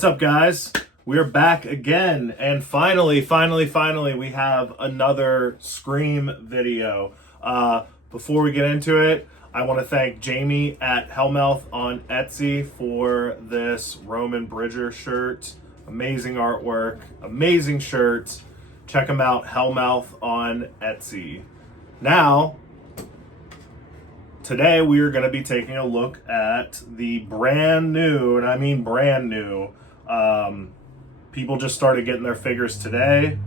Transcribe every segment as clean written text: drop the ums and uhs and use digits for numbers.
What's up, guys? We're back again, and finally, we have another Scream video. Before we get into it, I want to thank Jamie at Hellmouth on Etsy for this Roman Bridger shirt. Amazing artwork, amazing shirts. Check them out, Hellmouth on Etsy. Now, today we are going to be taking a look at the brand new, and I mean brand new, people just started getting their figures today.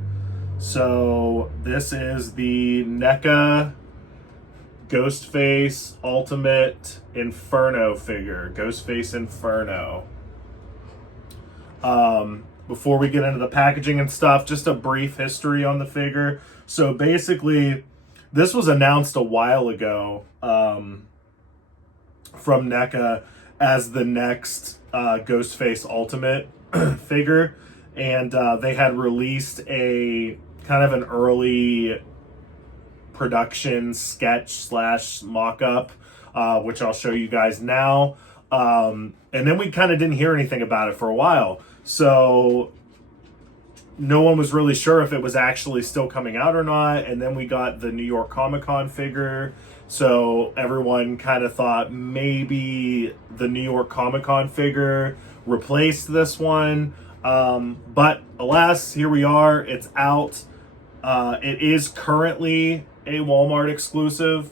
So this is the Neca Ghostface Ultimate Inferno figure. Ghostface Inferno. Before we get into the packaging and stuff, just a brief history on the figure. So basically, this was announced a while ago from Neca as the next Ghostface Ultimate figure. And they had released a kind of an early production sketch / mock-up, which I'll show you guys now. And then we kind of didn't hear anything about it for a while. So no one was really sure if it was actually still coming out or not. And then we got the New York Comic-Con figure. So everyone kind of thought maybe the New York Comic-Con figure replaced this one. But alas, here we are. It's out. It is currently a Walmart exclusive.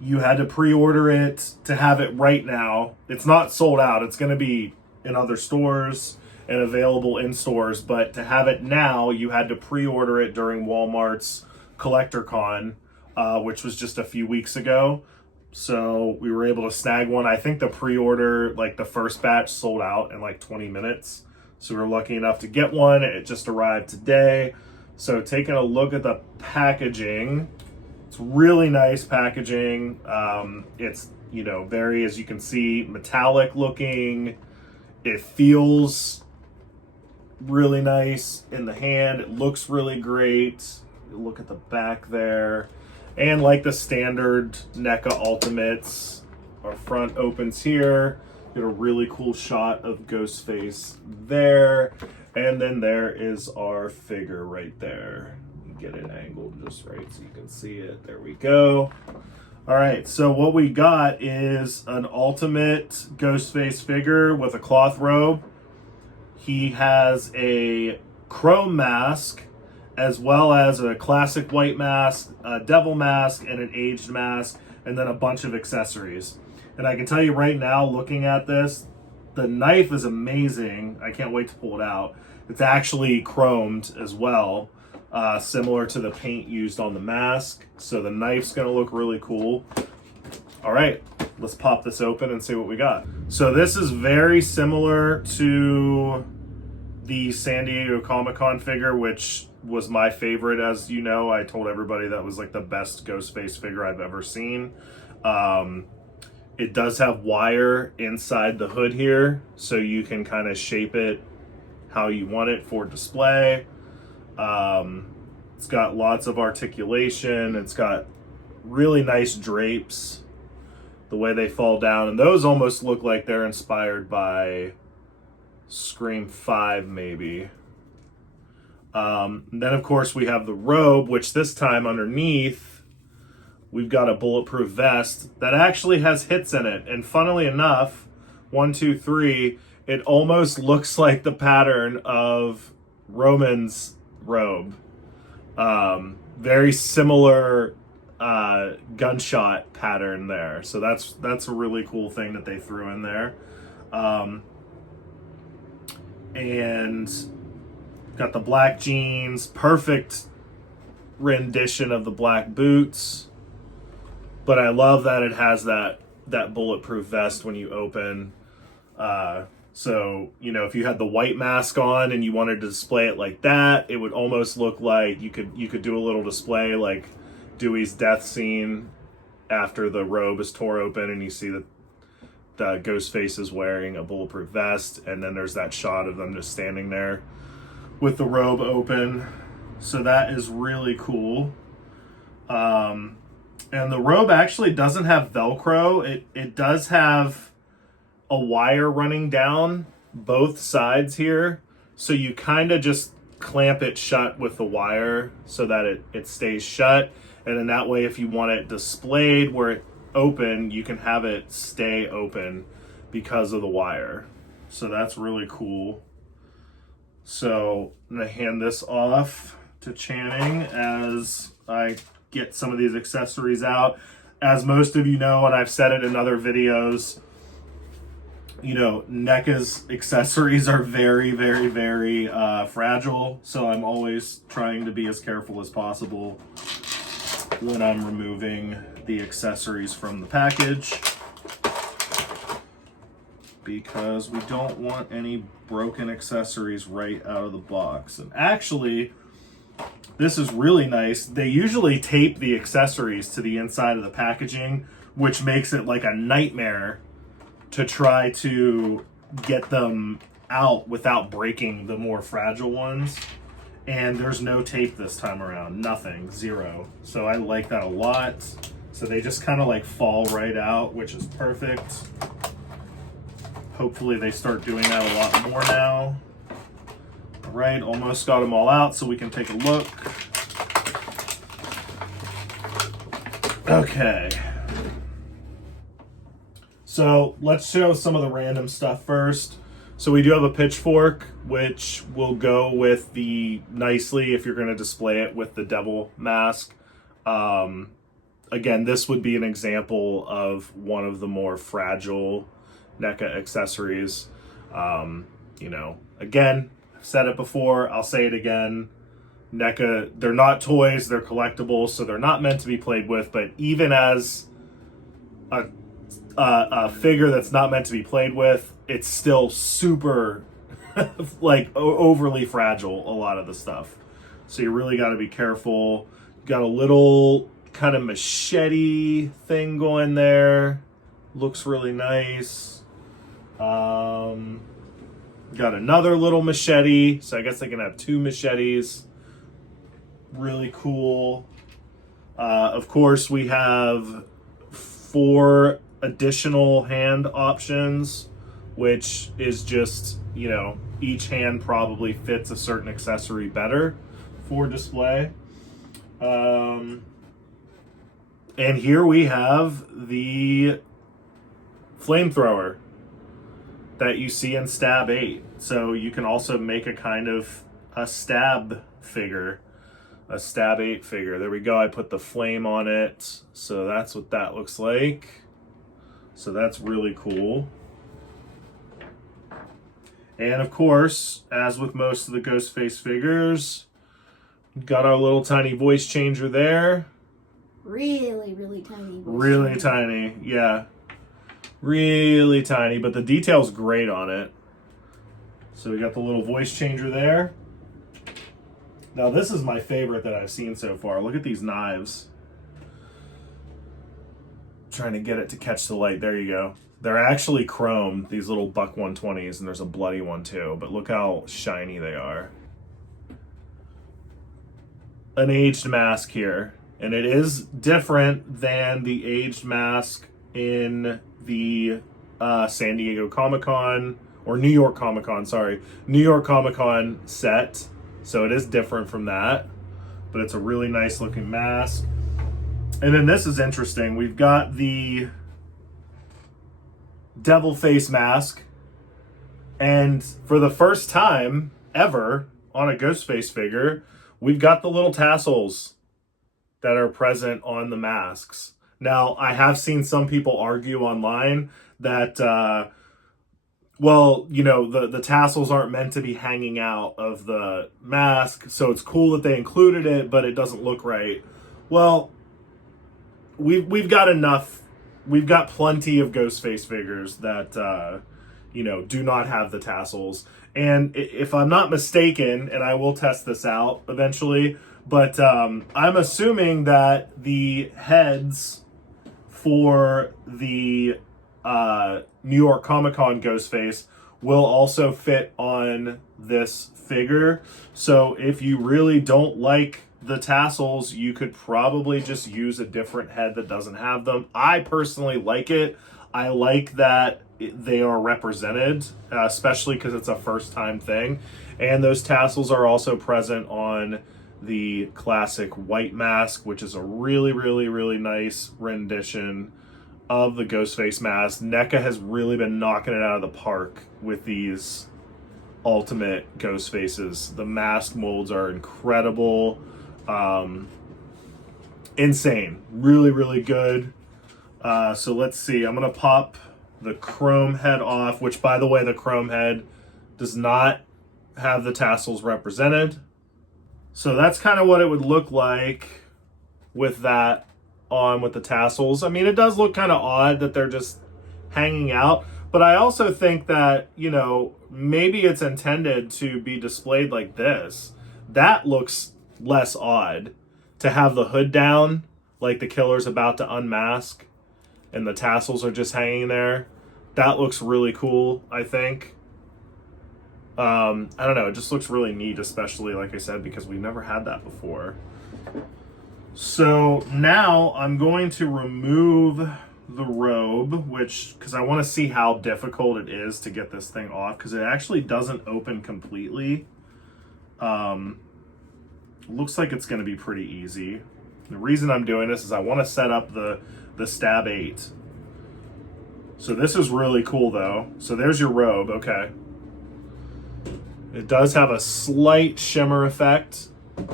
You had to pre-order it to have it right now. It's not sold out. It's going to be in other stores and available in stores, but to have it now, you had to pre-order it during Walmart's Collector Con, which was just a few weeks ago. So we were able to snag one. I think the pre-order, like the first batch, sold out in like 20 minutes. So we were lucky enough to get one. It just arrived today. So taking a look at the packaging, it's really nice packaging. It's, you know, very, as you can see, metallic looking. It feels really nice in the hand. It looks really great. Look at the back there. And like the standard NECA Ultimates, our front opens here. Get a really cool shot of Ghostface there. And then there is our figure right there. Get it angled just right so you can see it. There we go. All right, so what we got is an Ultimate Ghostface figure with a cloth robe. He has a chrome mask, as well as a classic white mask, a devil mask, and an aged mask, and then a bunch of accessories. And I can tell you right now, looking at this, the knife is amazing. I can't wait to pull it out. It's actually chromed as well, similar to the paint used on the mask. So the knife's gonna look really cool. All right, let's pop this open and see what we got. So this is very similar to the San Diego Comic-Con figure, which was my favorite. As you know, I told everybody that was like the best Ghostface figure I've ever seen. It does have wire inside the hood here, so you can kind of shape it how you want it for display. It's got lots of articulation. It's got really nice drapes, the way they fall down, and those almost look like they're inspired by Scream 5 maybe. Then of course we have the robe, which this time underneath we've got a bulletproof vest that actually has hits in it. And funnily enough, 1, 2, 3, it almost looks like the pattern of Roman's robe. Very similar gunshot pattern there. So that's a really cool thing that they threw in there. And got the black jeans, perfect rendition of the black boots. But I love that it has that bulletproof vest when you open. So, you know, if you had the white mask on and you wanted to display it like that, it would almost look like you could do a little display like Dewey's death scene after the robe is tore open and you see that the Ghostface is wearing a bulletproof vest, and then there's that shot of them just standing there with the robe open. So that is really cool. And the robe actually doesn't have Velcro. It does have a wire running down both sides here, so you kind of just clamp it shut with the wire so that it stays shut, and then that way if you want it displayed where it open, you can have it stay open because of the wire. So that's really cool. So I'm gonna hand this off to Channing as I get some of these accessories out. As most of you know, and I've said it in other videos, you know, Neca's accessories are very, very, very fragile. So I'm always trying to be as careful as possible when I'm removing the accessories from the package, because we don't want any broken accessories right out of the box. And actually, this is really nice. They usually tape the accessories to the inside of the packaging, which makes it like a nightmare to try to get them out without breaking the more fragile ones. And there's no tape this time around, nothing, zero. So I like that a lot. So they just kind of like fall right out, which is perfect. Hopefully they start doing that a lot more now. All right, almost got them all out, so we can take a look. Okay. So let's show some of the random stuff first. So we do have a pitchfork, which will go with the nicely if you're going to display it with the devil mask. Again, this would be an example of one of the more fragile Neca accessories. You know, again, I've said it before, I'll say it again. Neca, they're not toys, they're collectibles, so they're not meant to be played with, but even as a figure that's not meant to be played with, it's still super like overly fragile, a lot of the stuff. So you really got to be careful. Got a little kind of machete thing going there. Looks really nice. Got another little machete, so I guess I can have two machetes. Really cool. Of course, we have 4 additional hand options, which is just, you know, each hand probably fits a certain accessory better for display. And here we have the flamethrower that you see in Stab 8. So you can also make a kind of a stab figure, a Stab 8 figure. There we go. I put the flame on it. So that's what that looks like. So that's really cool. And of course, as with most of the Ghostface figures, got our little tiny voice changer there. Really, really tiny. Really tiny, yeah. Really tiny, but the detail's great on it. So we got the little voice changer there. Now this is my favorite that I've seen so far. Look at these knives. Trying to get it to catch the light. There you go. They're actually chrome, these little buck 120s, and there's a bloody one too, but look how shiny they are. An aged mask here, and it is different than the aged mask in the San Diego Comic-Con, or New York Comic-Con, sorry. New York Comic-Con set, so it is different from that, but it's a really nice looking mask. And then this is interesting. We've got the devil face mask, and for the first time ever on a Ghostface figure, we've got the little tassels that are present on the masks. Now, I have seen some people argue online that, well, you know, the tassels aren't meant to be hanging out of the mask, so it's cool that they included it, but it doesn't look right. Well, we've got enough. We've got plenty of Ghostface figures that, you know, do not have the tassels. And if I'm not mistaken, and I will test this out eventually, but I'm assuming that the heads for the New York Comic-Con Ghostface will also fit on this figure. So if you really don't like the tassels, you could probably just use a different head that doesn't have them. I personally like it. I like that they are represented, especially because it's a first time thing. And those tassels are also present on the classic white mask, which is a really, really, really nice rendition of the Ghostface mask. Neca has really been knocking it out of the park with these ultimate ghost faces. The mask molds are incredible. Insane. Really, really good. So let's see. I'm going to pop the chrome head off, which, by the way, the chrome head does not have the tassels represented. So that's kind of what it would look like with that on with the tassels. I mean, it does look kind of odd that they're just hanging out, but I also think that, you know, maybe it's intended to be displayed like this. That looks less odd to have the hood down, like the killer's about to unmask, and the tassels are just hanging there. That looks really cool, I think. I don't know, it just looks really neat, especially, like I said, because we've never had that before. So now I'm going to remove the robe, because I want to see how difficult it is to get this thing off, because it actually doesn't open completely. Looks like it's going to be pretty easy. The reason I'm doing this is I want to set up the stab 8. So this is really cool though. So there's your robe, okay. It does have a slight shimmer effect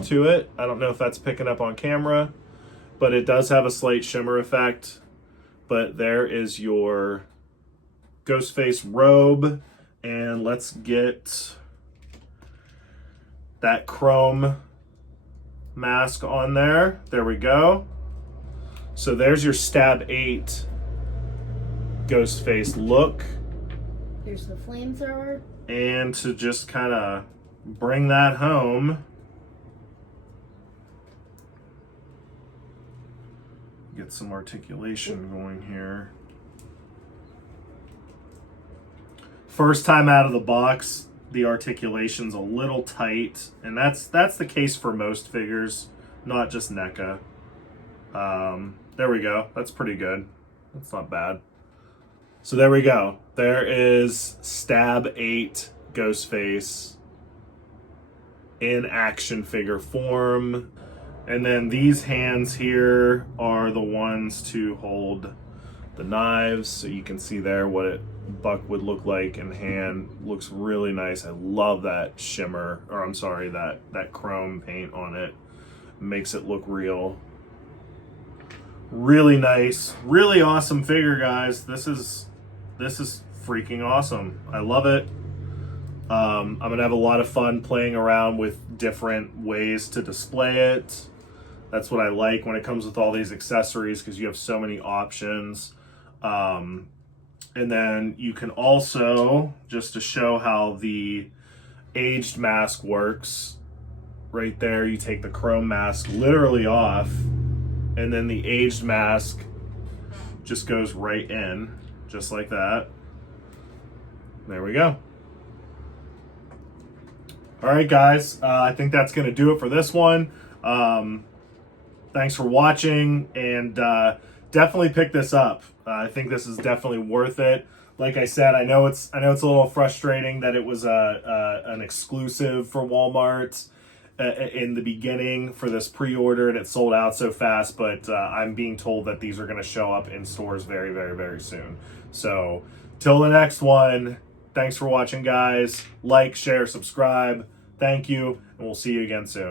to it. I don't know if that's picking up on camera, but it does have a slight shimmer effect. But there is your Ghostface robe, and let's get that chrome mask on there. There we go. So there's your stab 8 Ghostface look. There's the flamethrower. And to just kind of bring that home, get some articulation going here. First time out of the box, the articulation's a little tight, and that's the case for most figures, not just NECA. There we go. That's pretty good. That's not bad. So there we go. There is Stab 8 Ghostface in action figure form. And then these hands here are the ones to hold the knives. So you can see there what Buck would look like in hand. Looks really nice. I love that shimmer, or I'm sorry, that chrome paint on it. Makes it look real. Really nice. Really awesome figure, guys. This is freaking awesome. I love it. I'm gonna have a lot of fun playing around with different ways to display it. That's what I like when it comes with all these accessories, because you have so many options. And then you can also, just to show how the aged mask works, right there, you take the chrome mask literally off, and then the aged mask just goes right in, just like that. There we go. All right, guys, I think that's going to do it for this one. Thanks for watching, and definitely pick this up. I think this is definitely worth it. Like I said, I know it's a little frustrating that it was an exclusive for Walmart in the beginning for this pre-order, and it sold out so fast, but I'm being told that these are going to show up in stores very, very, very soon. So till the next one, thanks for watching, guys. Like, share, subscribe. Thank you, and we'll see you again soon.